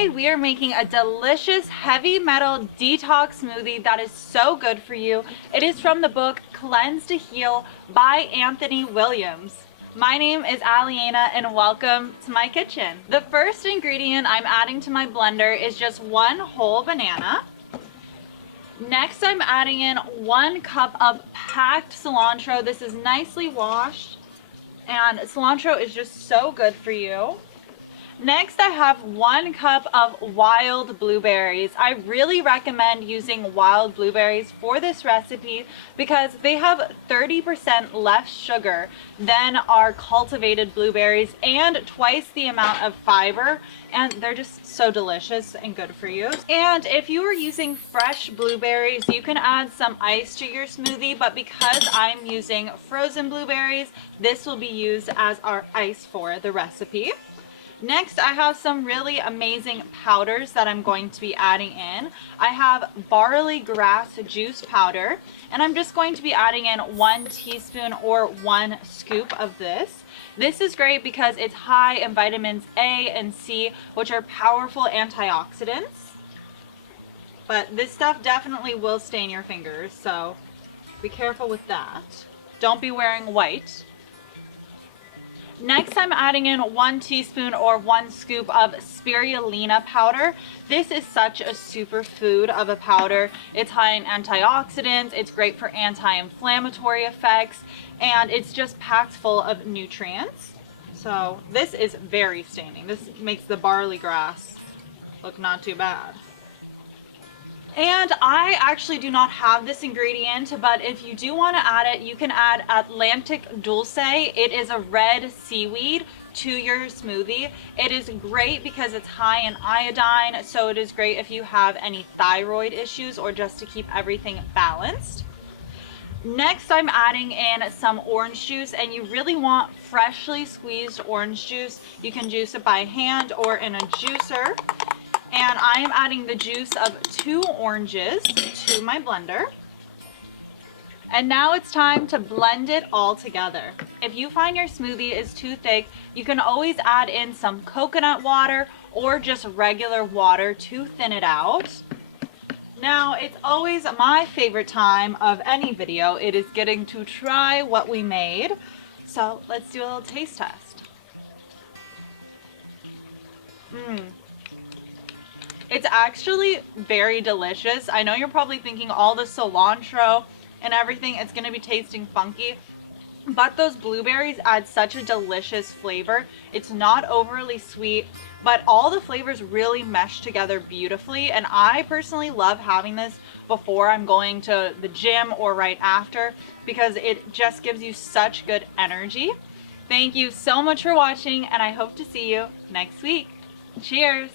Today we are making a delicious heavy metal detox smoothie that is so good for you. It is from the book Cleanse to Heal by Anthony Williams. My name is Aliana and welcome to my kitchen. The first ingredient I'm adding to my blender is just one whole banana. Next I'm adding in 1 cup of packed cilantro. This is nicely washed and cilantro is just so good for you. Next, I have 1 cup of wild blueberries. I really recommend using wild blueberries for this recipe because they have 30% less sugar than our cultivated blueberries and twice the amount of fiber, and they're just so delicious and good for you. And if you are using fresh blueberries, you can add some ice to your smoothie, but because I'm using frozen blueberries, this will be used as our ice for the recipe. Next, I have some really amazing powders that I'm going to be adding in. I have barley grass juice powder, and I'm just going to be adding in 1 teaspoon or 1 scoop of this. This is great because it's high in vitamins A and C, which are powerful antioxidants. But this stuff definitely will stain your fingers, so be careful with that. Don't be wearing white. Next, I'm adding in 1 teaspoon or 1 scoop of spirulina powder. This is such a superfood of a powder. It's high in antioxidants, it's great for anti-inflammatory effects, and it's just packed full of nutrients. So this is very staining. This makes the barley grass look not too bad. And I actually do not have this ingredient, but if you do want to add it, you can add Atlantic dulse. It is a red seaweed to your smoothie. It is great because it's high in iodine, so it is great if you have any thyroid issues or just to keep everything balanced. Next, I'm adding in some orange juice, and you really want freshly squeezed orange juice. You can juice it by hand or in a juicer. And I am adding the juice of 2 oranges to my blender. And now it's time to blend it all together. If you find your smoothie is too thick, you can always add in some coconut water or just regular water to thin it out. Now, it's always my favorite time of any video. It is getting to try what we made. So let's do a little taste test. It's actually very delicious. I know you're probably thinking all the cilantro and everything, it's going to be tasting funky, but those blueberries add such a delicious flavor. It's not overly sweet, but all the flavors really mesh together beautifully, and I personally love having this before I'm going to the gym or right after because it just gives you such good energy. Thank you so much for watching, and I hope to see you next week. Cheers!